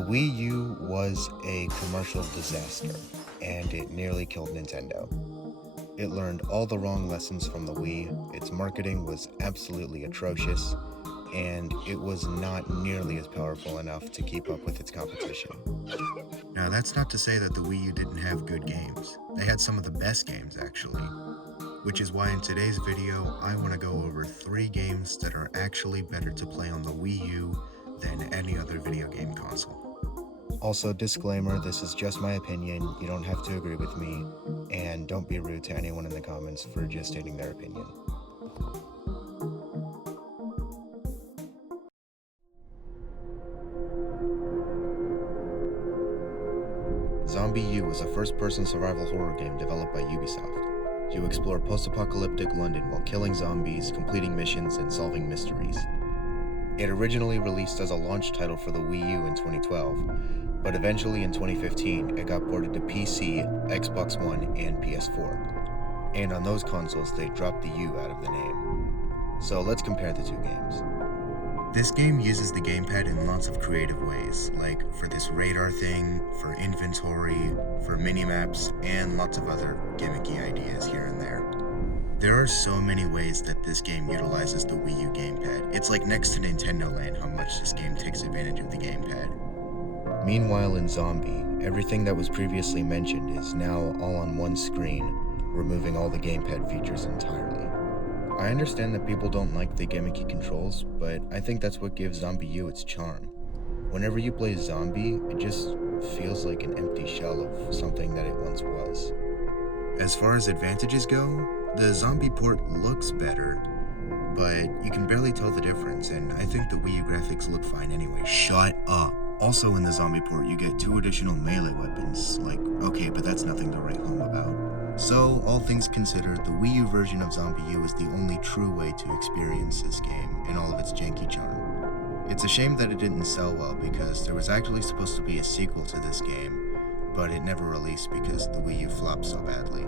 The Wii U was a commercial disaster, and it nearly killed Nintendo. It learned all the wrong lessons from the Wii, its marketing was absolutely atrocious, and it was not nearly as powerful enough to keep up with its competition. Now, that's not to say that the Wii U didn't have good games. They had some of the best games, actually. Which is why in today's video, I want to go over 3 games that are actually better to play on the Wii U than any other video game console. Also, disclaimer, this is just my opinion, you don't have to agree with me, and don't be rude to anyone in the comments for just stating their opinion. Zombie U was a first-person survival horror game developed by Ubisoft. You explore post-apocalyptic London while killing zombies, completing missions, and solving mysteries. It originally released as a launch title for the Wii U in 2012, but eventually in 2015 it got ported to PC, Xbox One, and PS4. And on those consoles they dropped the U out of the name. So let's compare the two games. This game uses the gamepad in lots of creative ways, like for this radar thing, for inventory, for minimaps, and lots of other gimmicky ideas here and there. There are so many ways that this game utilizes the Wii U gamepad. It's like next to Nintendo Land how much this game takes advantage of the gamepad. Meanwhile in Zombie, everything that was previously mentioned is now all on one screen, removing all the gamepad features entirely. I understand that people don't like the gimmicky controls, but I think that's what gives Zombie U its charm. Whenever you play Zombie, it just feels like an empty shell of something that it once was. As far as advantages go, the Zombie port looks better, but you can barely tell the difference, and I think the Wii U graphics look fine anyway. Shut up! Also in the Zombie port, you get 2 additional melee weapons, okay, but that's nothing to write home about. So, all things considered, the Wii U version of Zombie U is the only true way to experience this game in all of its janky charm. It's a shame that it didn't sell well because there was actually supposed to be a sequel to this game, but it never released because the Wii U flopped so badly.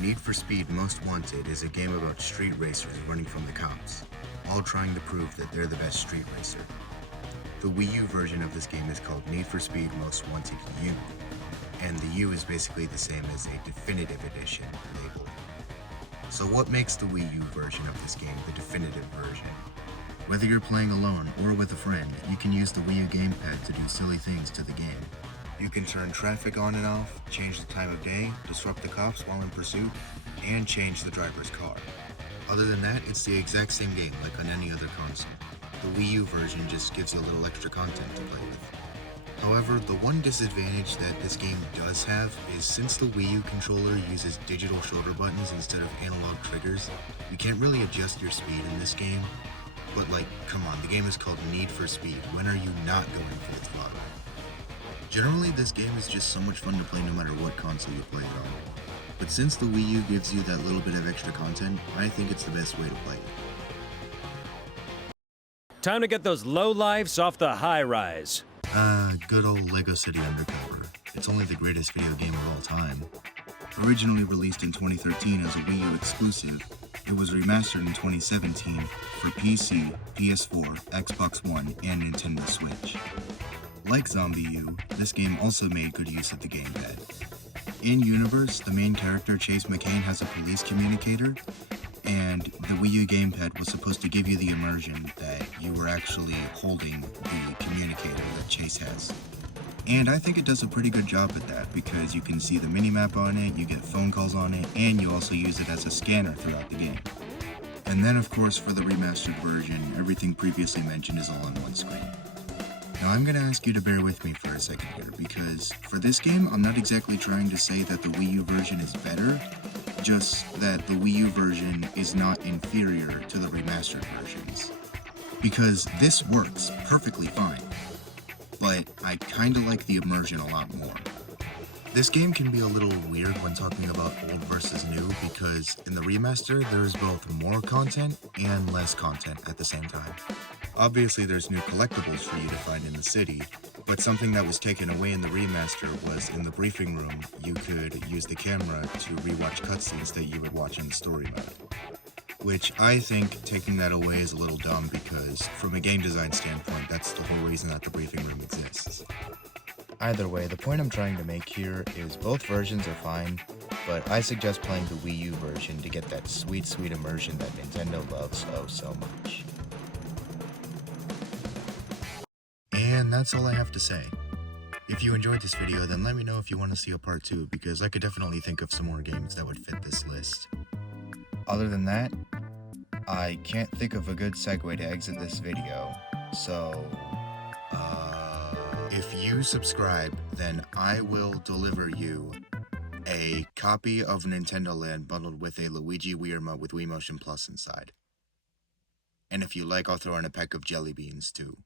Need for Speed Most Wanted is a game about street racers running from the cops, all trying to prove that they're the best street racer. The Wii U version of this game is called Need for Speed Most Wanted U, and the U is basically the same as a definitive edition label. So what makes the Wii U version of this game the definitive version? Whether you're playing alone or with a friend, you can use the Wii U gamepad to do silly things to the game. You can turn traffic on and off, change the time of day, disrupt the cops while in pursuit, and change the driver's car. Other than that, it's the exact same game like on any other console. The Wii U version just gives you a little extra content to play with. However, the one disadvantage that this game does have is since the Wii U controller uses digital shoulder buttons instead of analog triggers, you can't really adjust your speed in this game. But come on, the game is called Need for Speed. When are you not going full throttle? Generally, this game is just so much fun to play no matter what console you play it on. But since the Wii U gives you that little bit of extra content, I think it's the best way to play it. Time to get those lowlifes off the high-rise. Good old Lego City Undercover. It's only the greatest video game of all time. Originally released in 2013 as a Wii U exclusive, it was remastered in 2017 for PC, PS4, Xbox One, and Nintendo Switch. Like Zombie U, this game also made good use of the gamepad. In-universe, the main character, Chase McCain, has a police communicator, and the Wii U gamepad was supposed to give you the immersion that you were actually holding the communicator that Chase has. And I think it does a pretty good job at that because you can see the minimap on it, you get phone calls on it, and you also use it as a scanner throughout the game. And then of course for the remastered version, everything previously mentioned is all on one screen. Now I'm going to ask you to bear with me for a second here, because for this game, I'm not exactly trying to say that the Wii U version is better, just that the Wii U version is not inferior to the remastered versions. Because this works perfectly fine, but I kinda like the immersion a lot more. This game can be a little weird when talking about old versus new, because in the remaster, there is both more content and less content at the same time. Obviously, there's new collectibles for you to find in the city, But something that was taken away in the remaster was in the briefing room, you could use the camera to rewatch cutscenes that you would watch in the story mode. Which I think taking that away is a little dumb because, from a game design standpoint, that's the whole reason that the briefing room exists. Either way, the point I'm trying to make here is both versions are fine, but I suggest playing the Wii U version to get that sweet, sweet immersion that Nintendo loves oh so much. And that's all I have to say. If you enjoyed this video, then let me know if you want to see a part 2, because I could definitely think of some more games that would fit this list. Other than that, I can't think of a good segue to exit this video, so, if you subscribe, then I will deliver you a copy of Nintendo Land bundled with a Luigi Wii Remote with Wii Motion Plus inside. And if you like, I'll throw in a peck of jelly beans too.